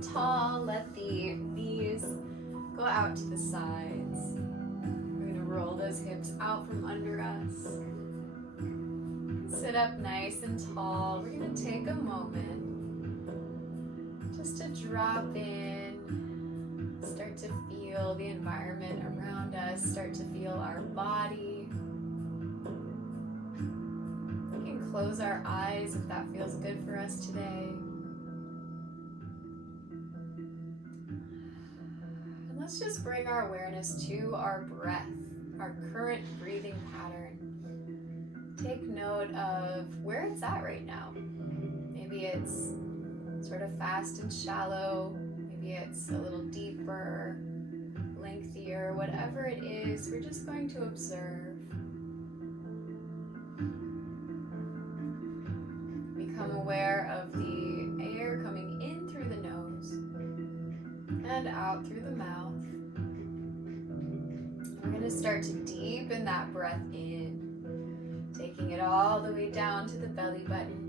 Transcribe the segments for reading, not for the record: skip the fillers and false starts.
and tall. Let the knees go out to the sides. We're going to roll those hips out from under us. Sit up nice and tall. We're going to take a moment just to drop in, start to feel the environment around us, start to feel our body. We can close our eyes if that feels good for us today. And let's just bring our awareness to our breath, our current breathing pattern. Take note of where it's at right now. Maybe it's sort of fast and shallow. Maybe it's a little deeper, lengthier, whatever it is, we're just going to observe. Become aware of the air coming in through the nose and out through the mouth. We're going to start to deepen that breath in, taking it all the way down to the belly button.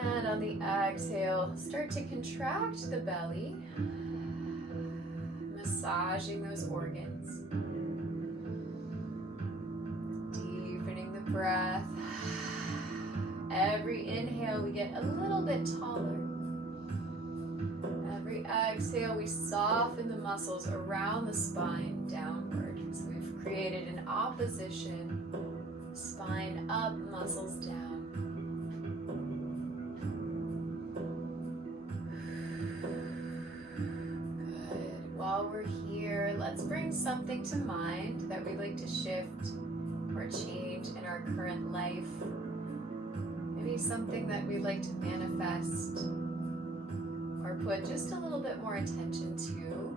And on the exhale, start to contract the belly, massaging those organs. Deepening the breath. Every inhale, we get a little bit taller. Every exhale, we soften the muscles around the spine downward. So we've created an opposition. Spine up, muscles down. While we're here, let's bring something to mind that we'd like to shift or change in our current life. Maybe something that we'd like to manifest or put just a little bit more attention to.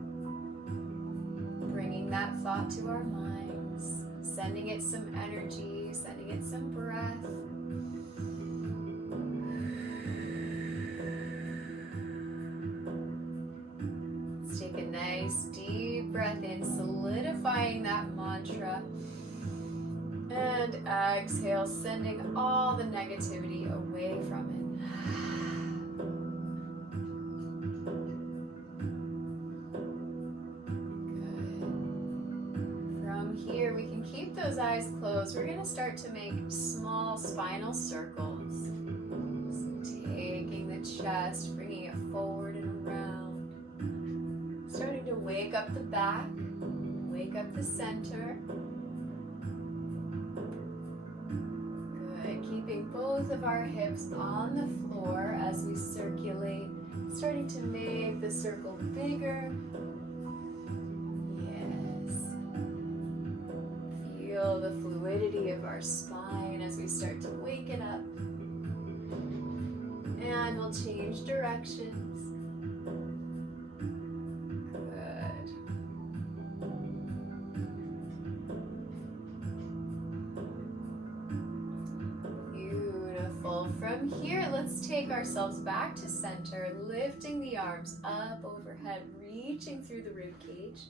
Bringing that thought to our minds, sending it some energy, sending it some breath. Take a nice deep breath in, solidifying that mantra. And exhale, sending all the negativity away from it. Good. From here, we can keep those eyes closed. We're going to start to make small spinal circles. So taking the chest, bringing it forward and around. Starting to wake up the back, wake up the center. Good, keeping both of our hips on the floor as we circulate, starting to make the circle bigger. Yes. Feel the fluidity of our spine as we start to wake it up. And we'll change directions. From here, let's take ourselves back to center, lifting the arms up overhead, reaching through the rib cage.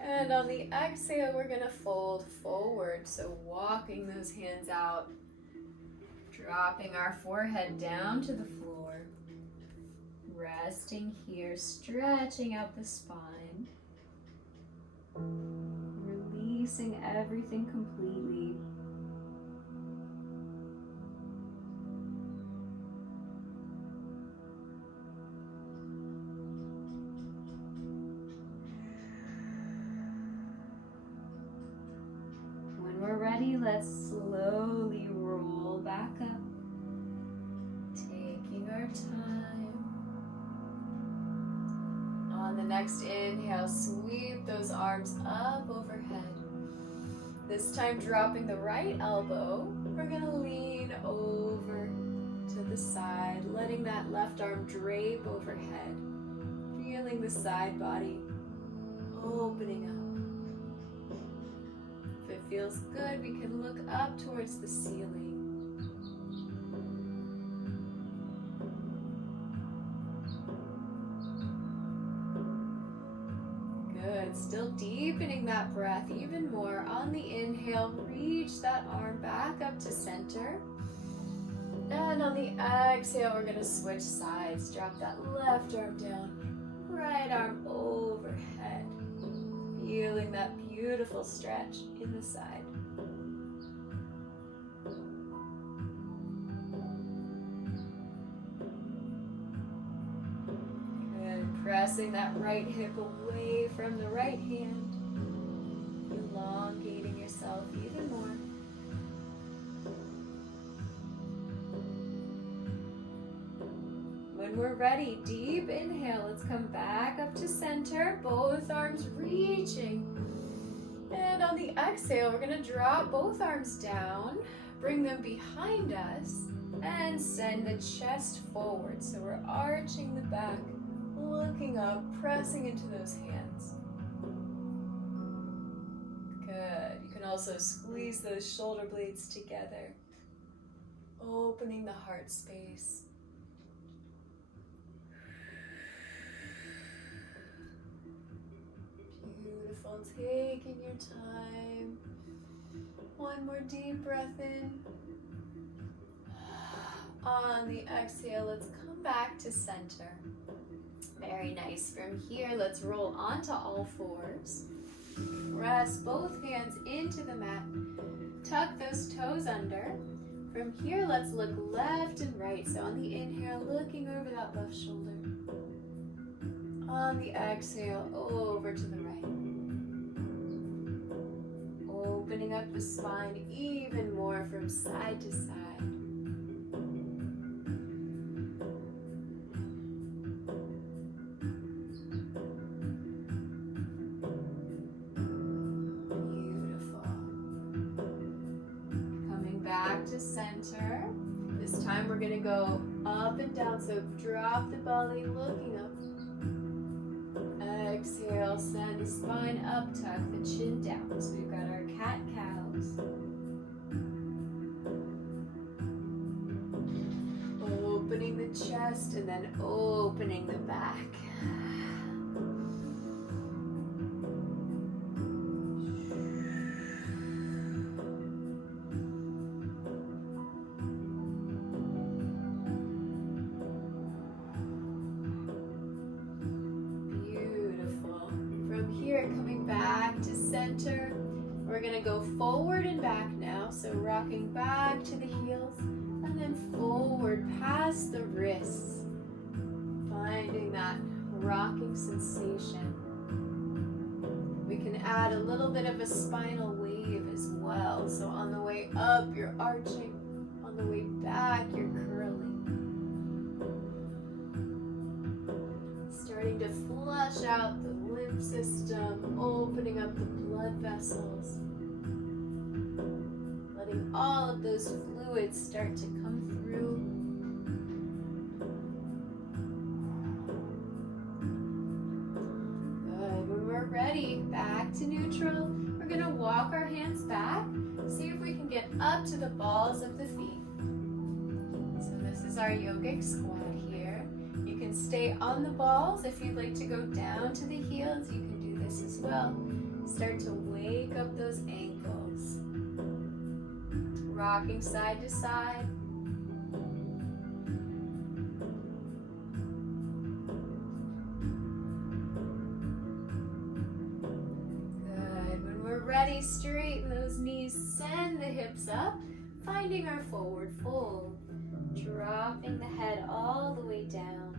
And on the exhale, we're going to fold forward, so walking those hands out, dropping our forehead down to the floor, resting here, stretching out the spine, releasing everything completely. Let's slowly roll back up, taking our time. On the next inhale, sweep those arms up overhead. This time dropping the right elbow, we're going to lean over to the side, letting that left arm drape overhead, feeling the side body opening up. If it feels good, we can look up towards the ceiling. Good, still deepening that breath even more. On the inhale, reach that arm back up to center. And on the exhale, we're gonna switch sides. Drop that left arm down, right arm overhead. Feeling that beautiful stretch in the side. Good. Pressing that right hip away from the right hand. Elongating yourself even more. When we're ready, deep inhale. Let's come back up to center. Both arms reaching. And on the exhale, we're going to drop both arms down. Bring them behind us. And send the chest forward. So we're arching the back, looking up, pressing into those hands. Good. You can also squeeze those shoulder blades together, opening the heart space. Beautiful. Taking your time. One more deep breath in. On the exhale, let's come back to center. Very nice. From here, let's roll onto all fours. Press both hands into the mat. Tuck those toes under. From here, let's look left and right. So on the inhale, looking over that left shoulder. On the exhale, over to the right. Opening up the spine even more from side to side. To center. This time we're going to go up and down. So drop the belly, looking up. Exhale, send the spine up, tuck the chin down. So we've got our cat-cows. Opening the chest and then opening the back. We're going to go forward and back now. So rocking back to the heels and then forward past the wrists. Finding that rocking sensation. We can add a little bit of a spinal wave as well. So on the way up, you're arching. On the way back, you're curling. Starting to flush out the lymph system, opening up the blood vessels. Letting all of those fluids start to come through. Good. When we're ready, back to neutral, we're going to walk our hands back. See if we can get up to the balls of the feet. So this is our yogic squat here. You can stay on the balls. If you'd like to go down to the heels, you can do this as well. Start to wake up those ankles. Rocking side to side. Good. When we're ready, straighten those knees, send the hips up, finding our forward fold. Dropping the head all the way down.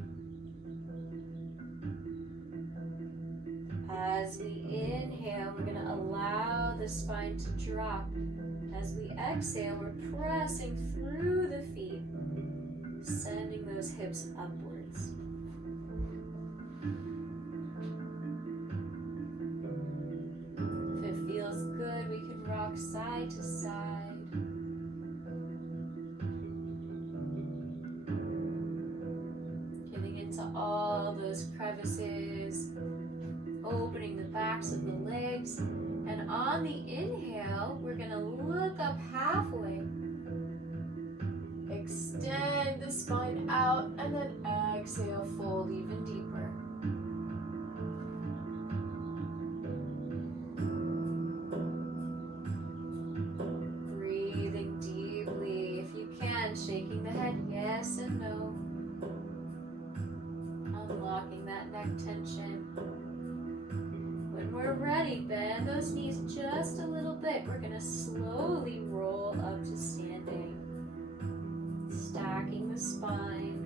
As we inhale, we're going to allow the spine to drop. As we exhale, we're pressing through the feet, sending those hips upwards. If it feels good, we can rock side to side. Getting into all those crevices. Opening the backs of the legs, and on the inhale, we're going to look up halfway. Extend the spine out, and then exhale, fold even deeper. Breathing deeply, if you can, shaking the head neck tension. When we're ready, bend those knees just a little bit. We're gonna slowly roll up to standing. Stacking the spine.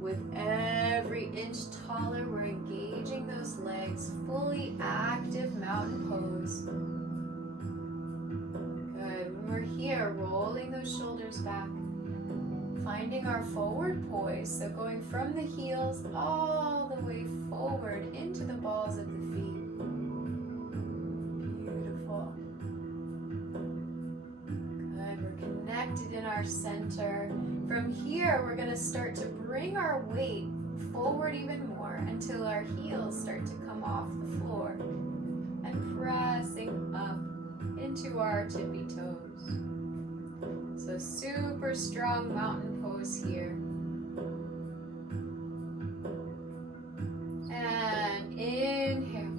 With every inch taller, we're engaging those legs. Fully active mountain pose. Good. When we're here, rolling those shoulders back. Finding our forward poise. So going from the heels all the way forward into the balls of the feet. Beautiful. Good. We're connected in our center. From here, we're going to start to bring our weight forward even more until our heels start to come off the floor and pressing up into our tippy toes. So super strong mountain pose here. And inhale.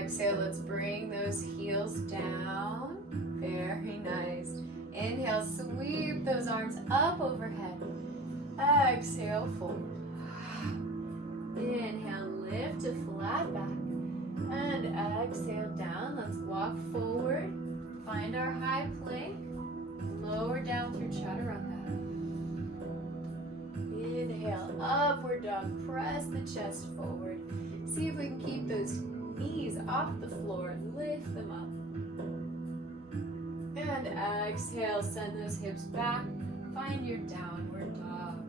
Exhale, let's bring those heels down. Very nice. Inhale, sweep those arms up overhead. Exhale, fold. Inhale, lift to flat back. And exhale down. Let's walk forward. Find our high plank. Lower down through chaturanga. Inhale, upward dog. Press the chest forward. See if we can keep those knees off the floor. Lift them up. And exhale, send those hips back. Find your downward dog.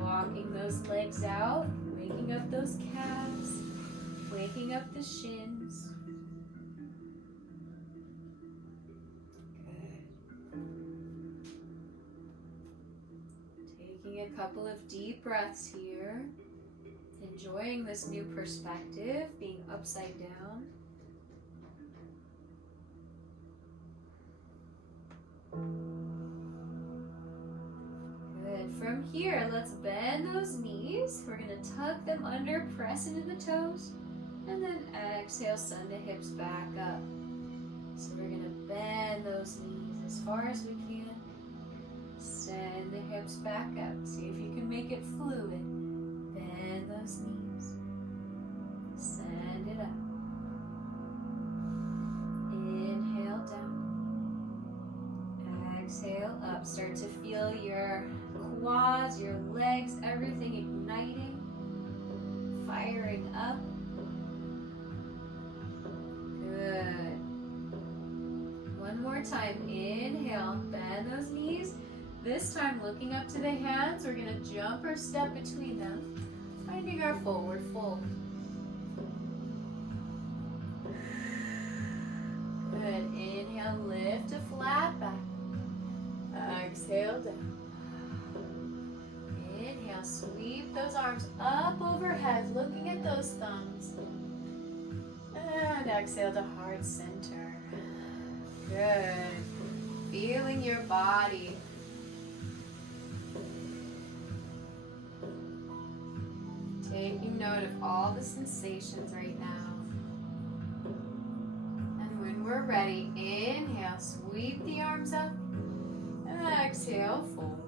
Walking those legs out, waking up those calves, waking up the shins. Good. Taking a couple of deep breaths here. Enjoying this new perspective, being upside down. Good. From here, let's bend those knees. We're going to tuck them under, press into the toes, and then exhale, send the hips back up. So we're going to bend those knees as far as we can. Send the hips back up. See if you can make it fluid. Bend those knees. Send it up. Inhale down. Exhale up. Start to feel your quads, your legs, everything igniting, firing up. Good. One more time. Inhale. Bend those knees. This time looking up to the hands. We're going to jump or step between them, finding our forward fold. Good. Inhale. Lift to flat back. Exhale down. Inhale, sweep those arms up overhead, looking at those thumbs. And exhale to heart center. Good. Feeling your body. Taking note of all the sensations right now. And when we're ready, inhale, sweep the arms up. Exhale, fold.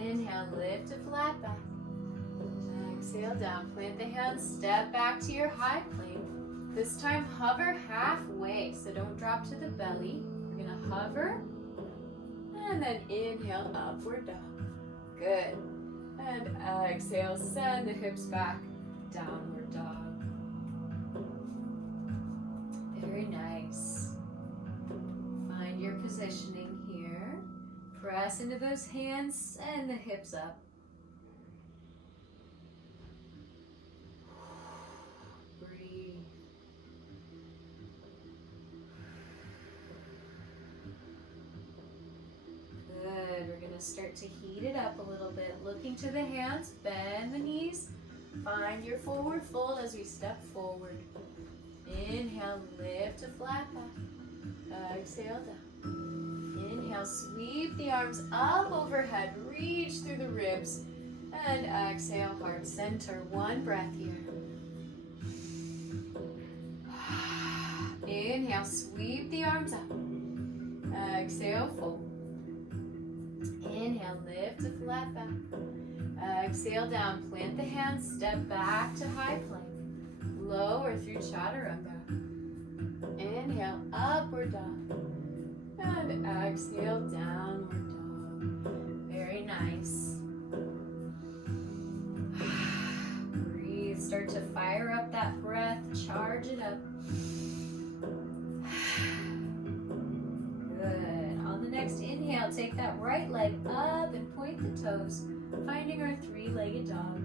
Inhale, lift to flat back. Exhale down, plant the hands, step back to your high plank. This time hover halfway, so don't drop to the belly. We're gonna hover, and then inhale, upward dog. Good. And exhale, send the hips back, downward dog. Very nice. Find your positioning here. Press into those hands, send the hips up. Breathe. Good. We're going to start to heat it up a little bit. Looking to the hands, bend the knees. Find your forward fold as we step forward. Inhale, lift to flat back. Exhale down. Inhale, sweep the arms up overhead. Reach through the ribs. And exhale, heart center. One breath here. Inhale, sweep the arms up. Exhale, fold. Inhale, lift flat back. Exhale down, plant the hands, step back to high plank. Lower through chaturanga. Inhale, upward dog. And exhale, downward dog. Very nice. Breathe, start to fire up that breath, charge it up. Good. On the next inhale, take that right leg up and point the toes, finding our three-legged dog.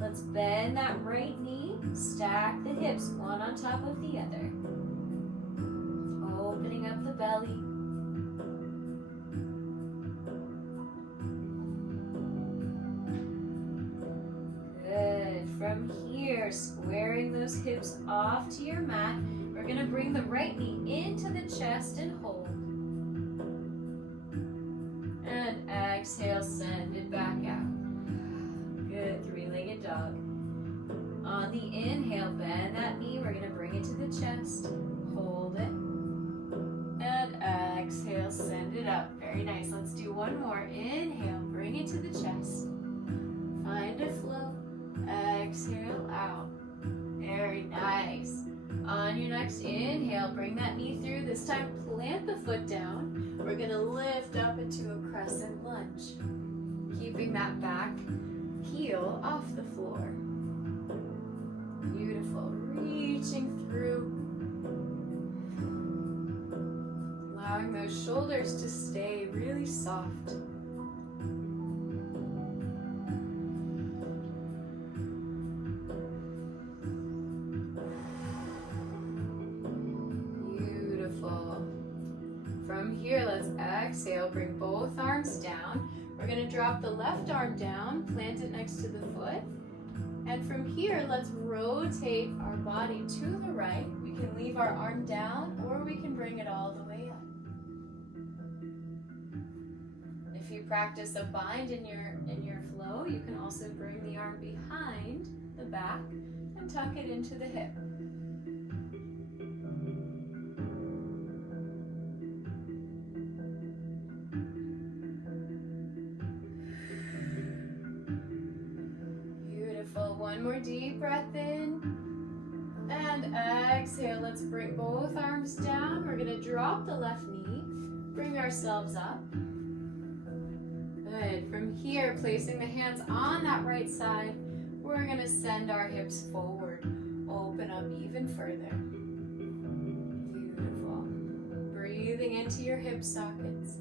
Let's bend that right knee, stack the hips one on top of the other. Opening up the belly. Good. From here, squaring those hips off to your mat, we're going to bring the right knee into the chest and hold. And exhale, send it back out. Good, three-legged dog. On the inhale, bend that knee. We're going to bring it to the chest. Hold it. And exhale, send it up. Very nice. Let's do one more. Inhale, bring it to the chest. Find a flow. Exhale, out. Very nice. On your next inhale, bring that knee through. This time, plant the foot down. We're going to lift up into a crescent lunge. Keeping that back heel off the floor. Beautiful. Reaching through. Allowing those shoulders to stay really soft. Beautiful. From here, let's exhale. Bring both arms down. We're going to drop the left arm down, plant it next to the foot. And from here, let's rotate our body to the right. We can leave our arm down or we can bring it all the way up. If you practice a bind in your flow, you can also bring the arm behind the back and tuck it into the hip. One more deep breath in and exhale. Let's bring both arms down. We're going to drop the left knee, bring ourselves up. Good. From here, placing the hands on that right side, we're going to send our hips forward. Open up even further. Beautiful. Breathing into your hip sockets.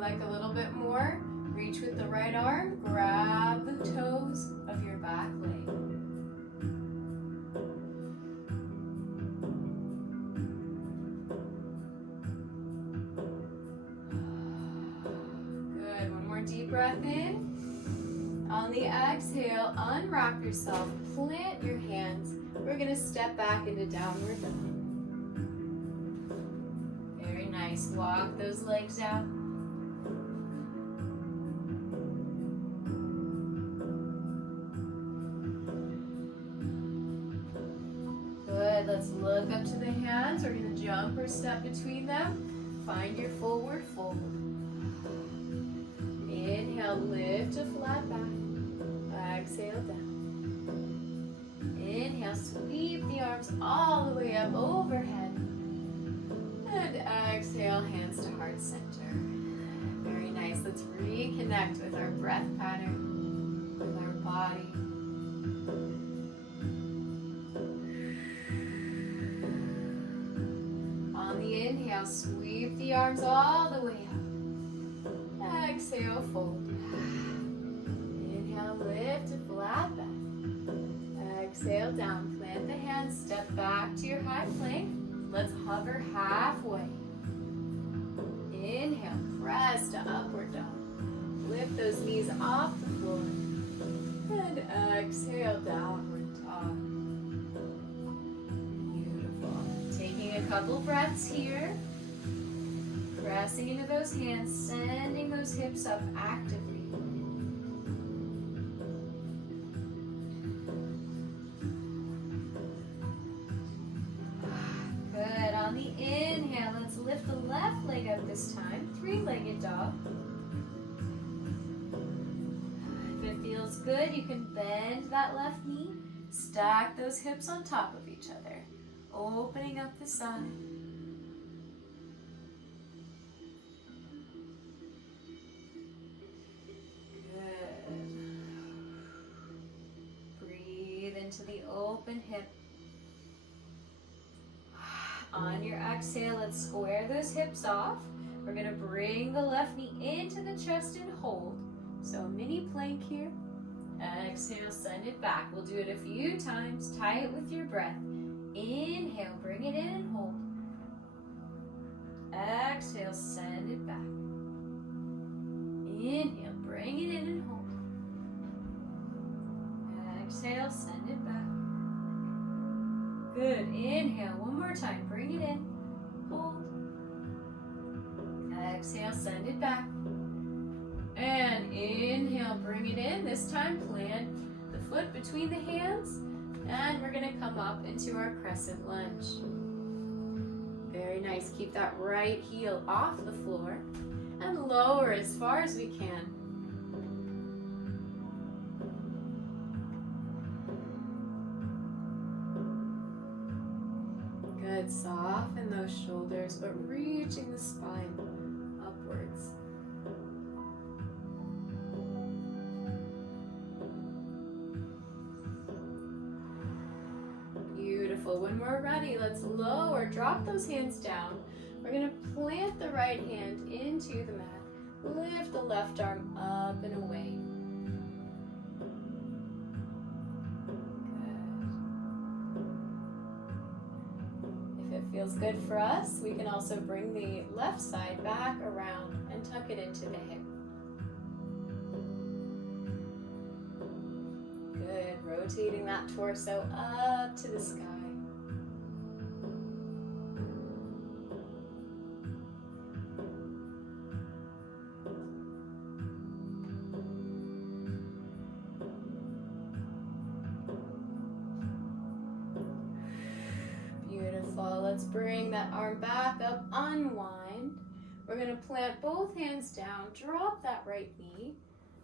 Like a little bit more, reach with the right arm, grab the toes of your back leg. Good, one more deep breath in. On the exhale, unwrap yourself, plant your hands. We're going to step back into downward dog. Very nice, walk those legs out. Let's look up to the hands. We're going to jump or step between them. Find your forward fold. Inhale, lift to flat back. Exhale, down. Inhale, sweep the arms all the way up overhead. And exhale, hands to heart center. Very nice. Let's reconnect with our breath pattern, with our body. Inhale, sweep the arms all the way up. Exhale, fold. Inhale, lift to flat back. Exhale, down. Plant the hands, step back to your high plank. Let's hover halfway. Inhale, press to upward dog. Lift those knees off the floor. And exhale, downward dog. Taking a couple breaths here, pressing into those hands, sending those hips up actively. Lift the left leg up this time, three-legged dog. If it feels good, you can bend that left knee, stack those hips on top of each other, opening up the side. Into the open hip. On your exhale, let's square those hips off. We're going to bring the left knee into the chest and hold. So a mini plank here. Exhale, send it back. We'll do it a few times. Tie it with your breath. Inhale, bring it in and hold. Exhale, send it back. Inhale, bring it in and hold. Exhale, send it back. Good. Inhale, one more time. Bring it in. Hold. Exhale, send it back. And inhale, bring it in. This time, plant the foot between the hands. And we're going to come up into our Crescent Lunge. Very nice. Keep that right heel off the floor. And lower as far as we can. Good. Soften those shoulders, but reaching the spine upwards. Beautiful. When we're ready, let's lower, drop those hands down. We're going to plant the right hand into the mat. Lift the left arm up and away. Feels good for us. We can also bring the left side back around and tuck it into the hip. Good. Rotating that torso up to the sky. Let's bring that arm back up, unwind. We're going to plant both hands down, drop that right knee,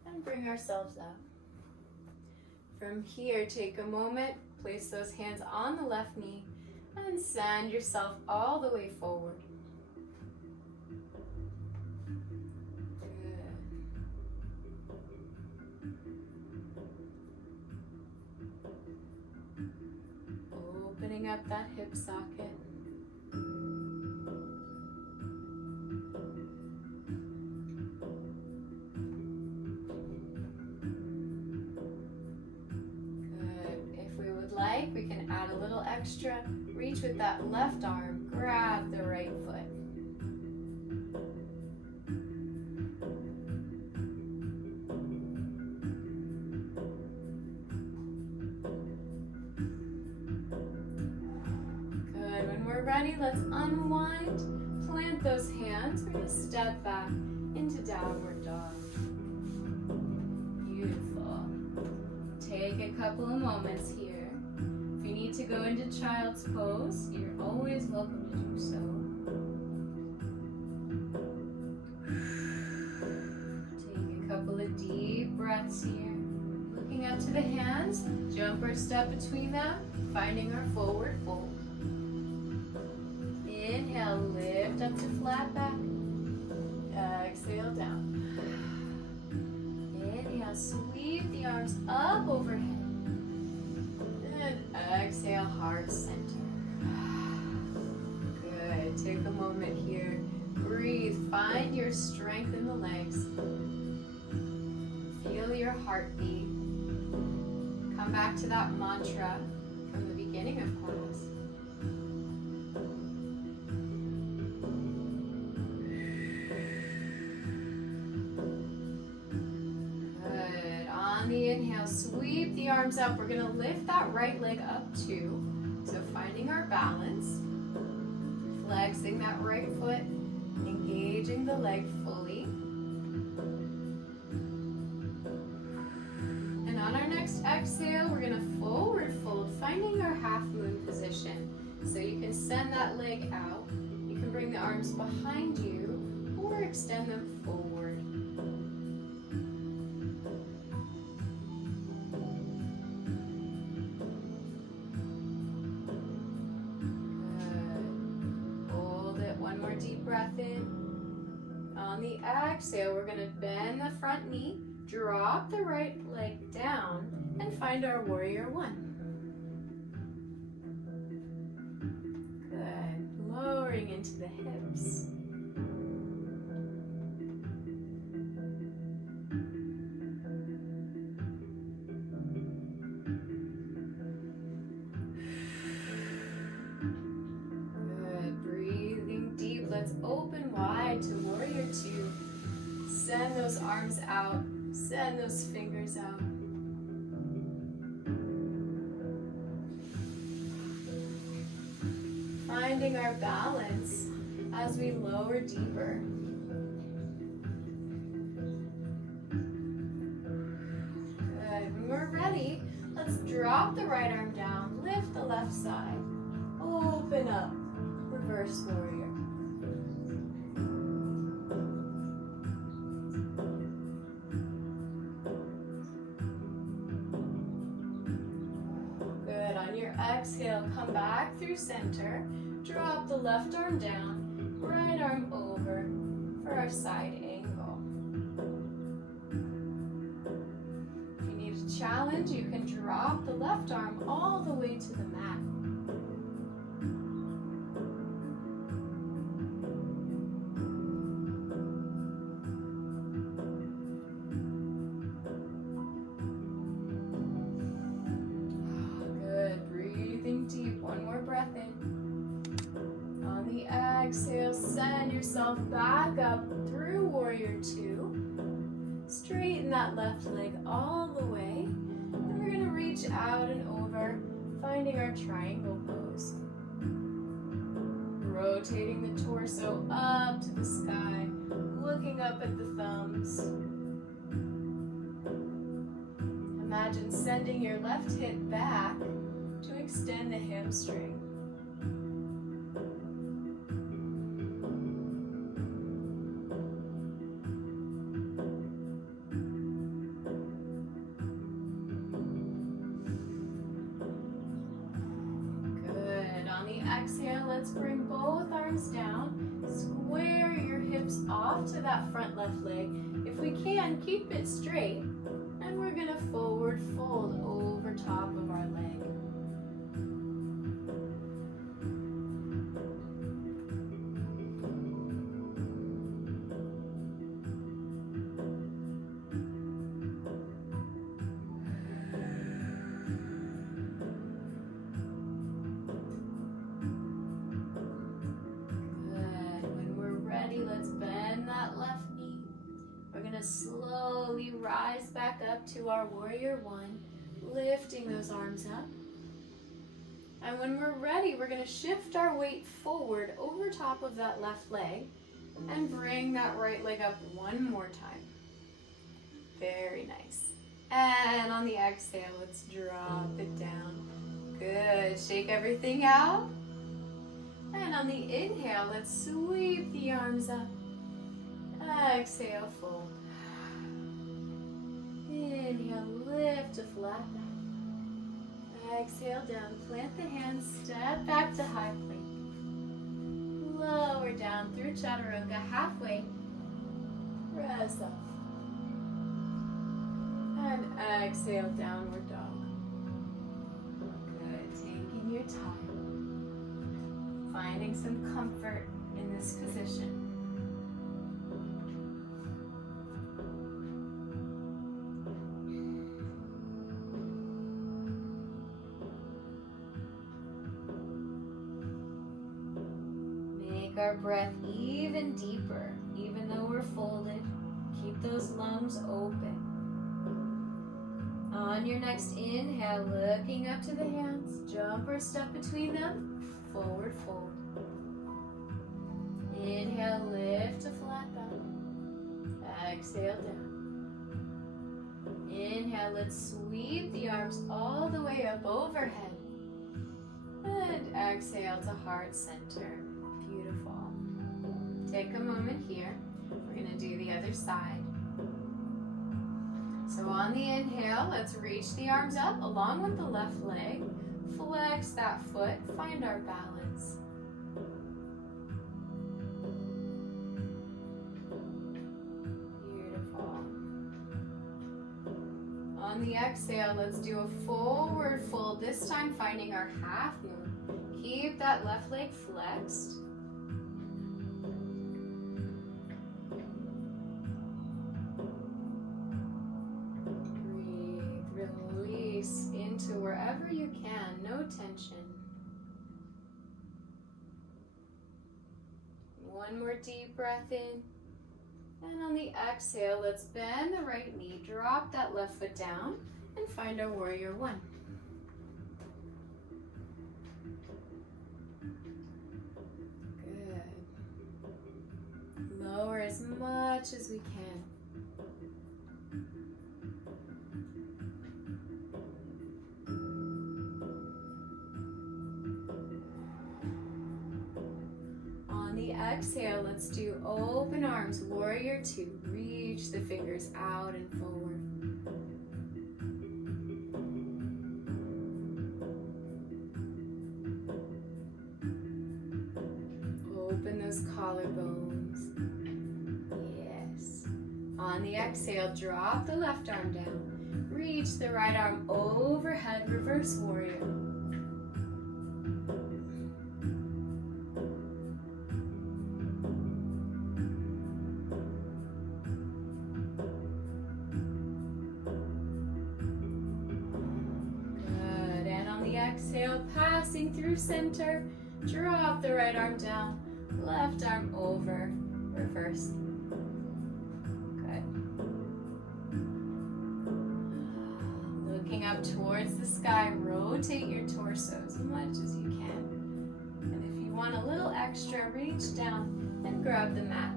and bring ourselves up. From here, take a moment, place those hands on the left knee, and send yourself all the way forward. Good. Opening up that hip socket. We can add a little extra. Reach with that left arm, grab the right foot. Good. When we're ready, let's unwind. Plant those hands. We're going to step back into downward dog. Beautiful. Take a couple of moments here. If you need to go into child's pose, you're always welcome to do so. Take a couple of deep breaths here. Looking up to the hands, jump or step between them, finding our forward fold. Inhale, lift up to flat back. Exhale down. Inhale, sweep the arms up overhead. Exhale, heart center. Good. Take a moment here. Breathe. Find your strength in the legs. Feel your heartbeat. Come back to that mantra from the beginning of class. Good. On the inhale, sweep the arms up. We're going to lift that right leg up too. So finding our balance. Flexing that right foot. Engaging the leg fully. And on our next exhale, we're going to forward fold, finding our half moon position. So you can send that leg out. You can bring the arms arms behind you or extend them forward. Good. Hold it. One more deep breath in. On the exhale, we're going to bend the front knee, drop the right leg down, and find our warrior one. Good. Lowering into the hips. Good. Breathing deep. Let's open wide to warrior two. Send those arms out. Send those fingers out. Finding our balance as we lower deeper. Good. When we're ready, let's drop the right arm down, lift the left side, open up, reverse warrior. Good. On your exhale, come back through center. Drop the left arm down, right arm over for our side angle. If you need a challenge, you can drop the left arm all the way to the mat. Good. Breathing deep. One more breath in. Exhale, send yourself back up through warrior two. Straighten that left leg all the way. And we're going to reach out and over, finding our triangle pose. Rotating the torso up to the sky, looking up at the thumbs. Imagine sending your left hip back to extend the hamstring. Exhale, let's bring both arms down. Square your hips off to that front left leg. If we can, keep it straight. And we're going to forward fold over top of our leg. Let's bend that left knee. We're going to slowly rise back up to our warrior one, lifting those arms up. And when we're ready, we're going to shift our weight forward over top of that left leg and bring that right leg up one more time. Very nice. And on the exhale, let's drop it down. Good. Shake everything out. And on the inhale, let's sweep the arms up. Exhale, fold. Inhale, lift to flat back. Exhale down, plant the hands, step back to high plank. Lower down through chaturanga halfway. Press up. And exhale, downward dog. Good, taking your time. Finding some comfort in this position. Make our breath even deeper, even though we're folded. Keep those lungs open. On your next inhale, looking up to the hands, jump or step between them. Forward fold. Inhale, lift to flat back. Exhale down. Inhale, let's sweep the arms all the way up overhead. And exhale to heart center. Beautiful. take a moment here. We're going to do the other side. So on the inhale, let's reach the arms up along with the left leg. Flex that foot, find our balance. Beautiful. On the exhale, let's do a forward fold, this time finding our half moon. Keep that left leg flexed. Breathe, release into wherever you can, no tension. One more deep breath in. And on the exhale, let's bend the right knee, drop that left foot down, and find our warrior one. Good. Lower as much as we can. Exhale, let's do open arms, warrior two. Reach the fingers out and forward. Open those collarbones. Yes. On the exhale, drop the left arm down. Reach the right arm overhead, reverse warrior. Exhale, passing through center, drop the right arm down, left arm over, reverse. Good. Looking up towards the sky, rotate your torso as much as you can. And if you want a little extra, reach down and grab the mat.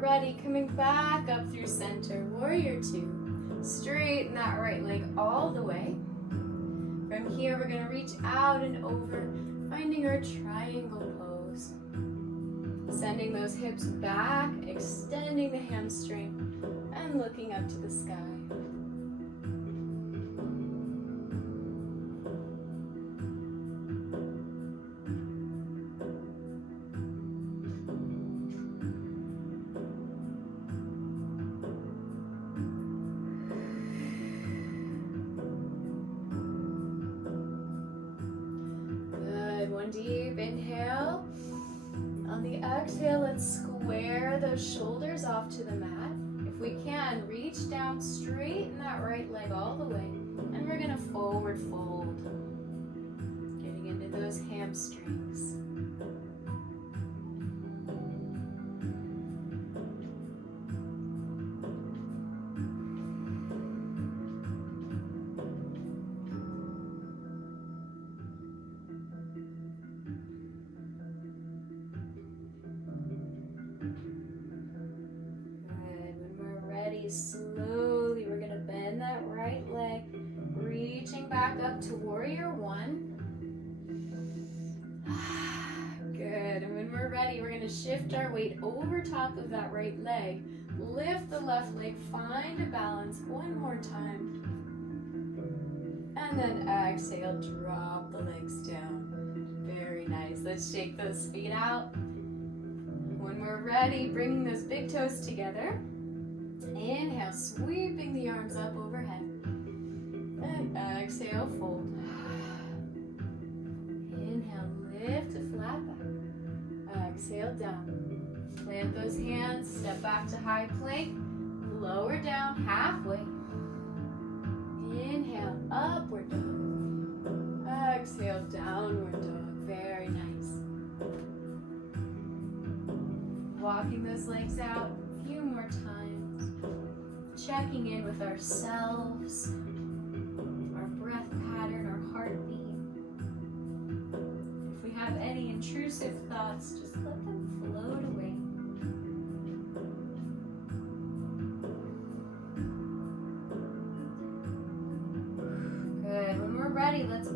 Ready, coming back up through center, warrior two. Straighten that right leg all the way. From here, we're going to reach out and over, finding our triangle pose. Sending those hips back, extending the hamstring, and looking up to the sky. Deep inhale. On the exhale, let's square those shoulders off to the mat. If we can, reach down, straighten that right leg all the way, and we're going to forward fold. Getting into those hamstrings. Slowly, we're going to bend that right leg, reaching back up to warrior one. Good. And when we're ready, we're going to shift our weight over top of that right leg. Lift the left leg, find a balance one more time. And then exhale, drop the legs down. Very nice. Let's shake those feet out. When we're ready, bringing those big toes together. Inhale, sweeping the arms up overhead. And exhale, fold. Inhale, lift to flat back. Exhale, down. Plant those hands, step back to high plank. Lower down, halfway. Inhale, upward dog. Exhale, downward dog. Very nice. Walking those legs out a few more times. Checking in with ourselves, our breath pattern, our heartbeat. If we have any intrusive thoughts, just let them float away.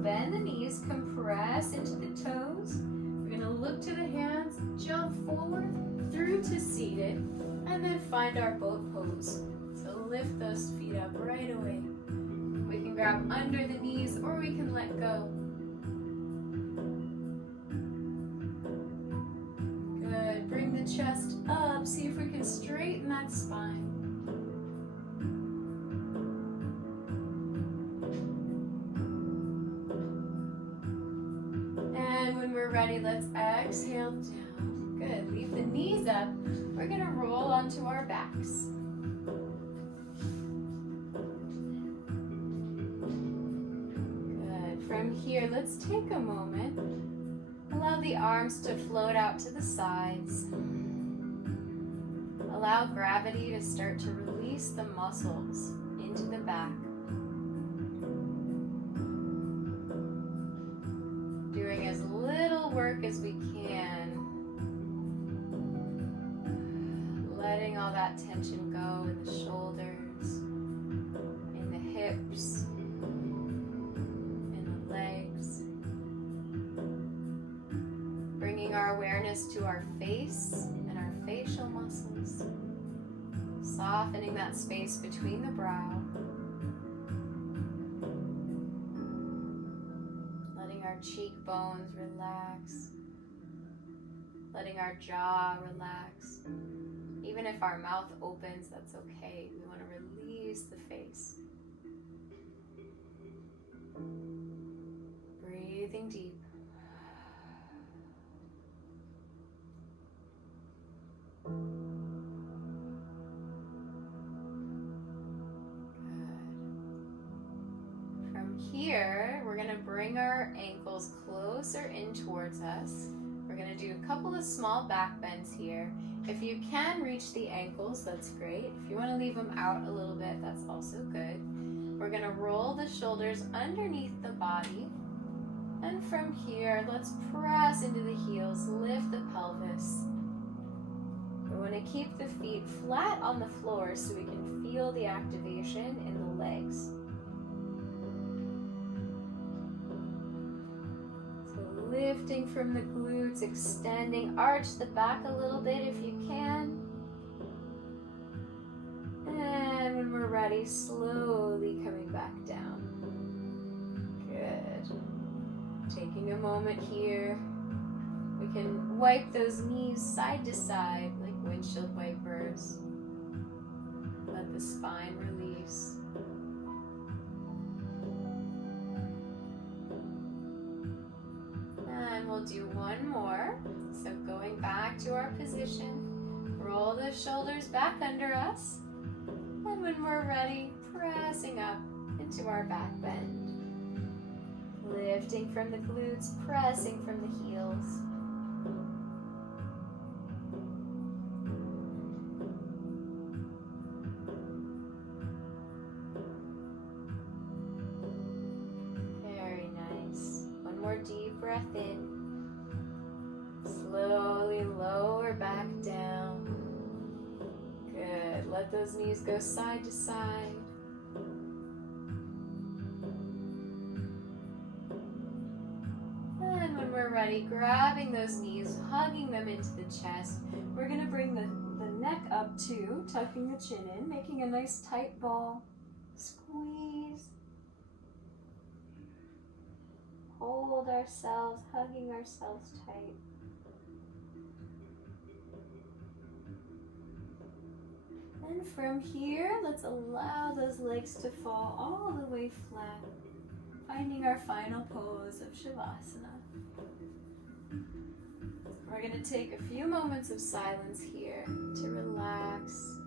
bend the knees, compress into the toes. We're gonna look to the hands, jump forward through to seated, and then find our boat pose. So lift those feet up right away. We can grab under the knees or we can let go. Good, bring the chest up. See if we can straighten that spine. And when we're ready, let's exhale down. Good, leave the knees up. We're gonna roll onto our backs. Good, from here, let's take a moment. Allow the arms to float out to the sides. Allow gravity to start to release the muscles into the back. Doing as little work as we can. Letting all that tension go in the shoulders, in the hips, in the legs. Bringing our awareness to our face and our facial muscles. Softening that space between the brow. Letting our cheekbones relax. Letting our jaw relax. Even if our mouth opens, that's okay. We want to release the face. Breathing deep. Here, we're going to bring our ankles closer in towards us. We're going to do a couple of small back bends here. If you can reach the ankles, that's great. If you want to leave them out a little bit, that's also good. We're going to roll the shoulders underneath the body. And from here, let's press into the heels, lift the pelvis. We want to keep the feet flat on the floor so we can feel the activation in the legs. Lifting from the glutes, extending, arch the back a little bit if you can. And when we're ready, slowly coming back down. Good. Taking a moment here. We can wipe those knees side to side like windshield wipers. Let the spine release. And we'll do one more. So going back to our position, roll the shoulders back under us. And when we're ready, pressing up into our back bend. Lifting from the glutes, pressing from the heels. Very nice. One more deep breath in. Slowly lower back down. Good. Let those knees go side to side. And when we're ready, grabbing those knees, hugging them into the chest, we're going to bring the neck up too, tucking the chin in, making a nice tight ball. Squeeze. Hold ourselves, hugging ourselves tight. And from here, let's allow those legs to fall all the way flat, finding our final pose of Shavasana. We're going to take a few moments of silence here to relax,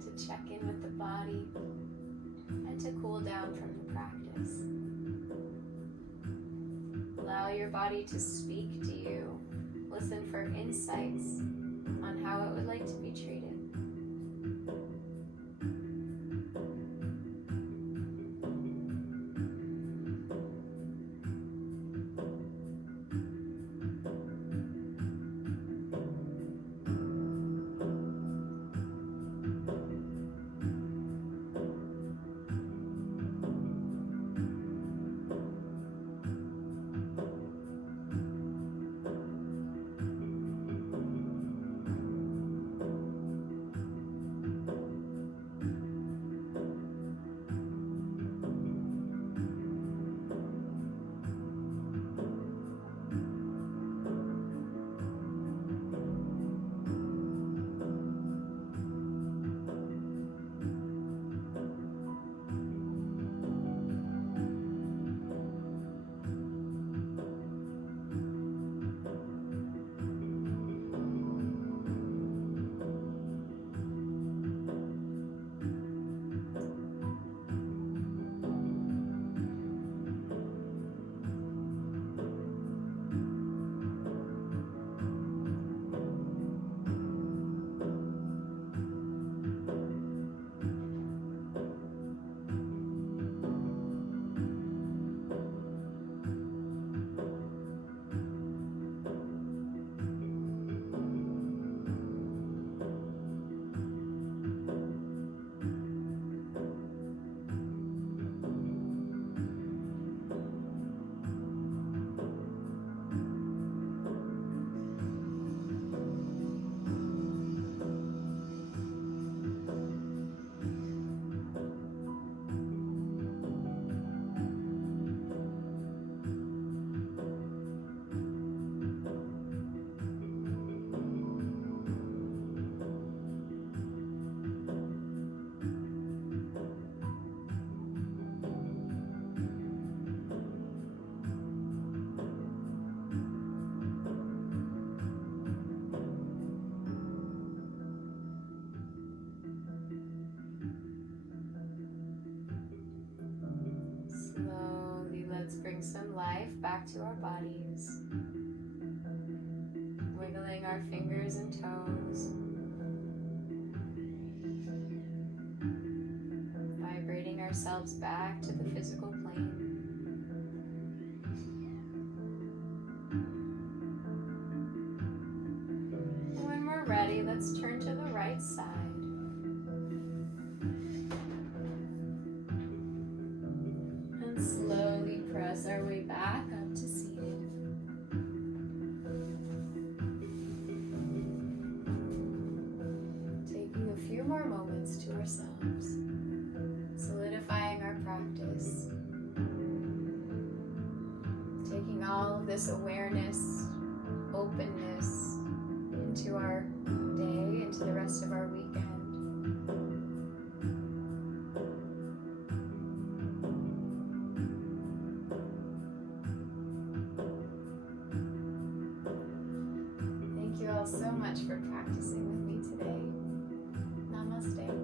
to check in with the body, and to cool down from the practice. Allow your body to speak to you. Listen for insights on how it would like to be treated. life back to our bodies, wiggling our fingers and toes, vibrating ourselves back to the physical plane. And when we're ready, let's turn to the right side. And slowly press our way back up to seated. Taking a few more moments to ourselves, solidifying our practice, taking all of this awareness, openness into our day, into the rest of our weekend. Thank you all so much for practicing with me today. Namaste.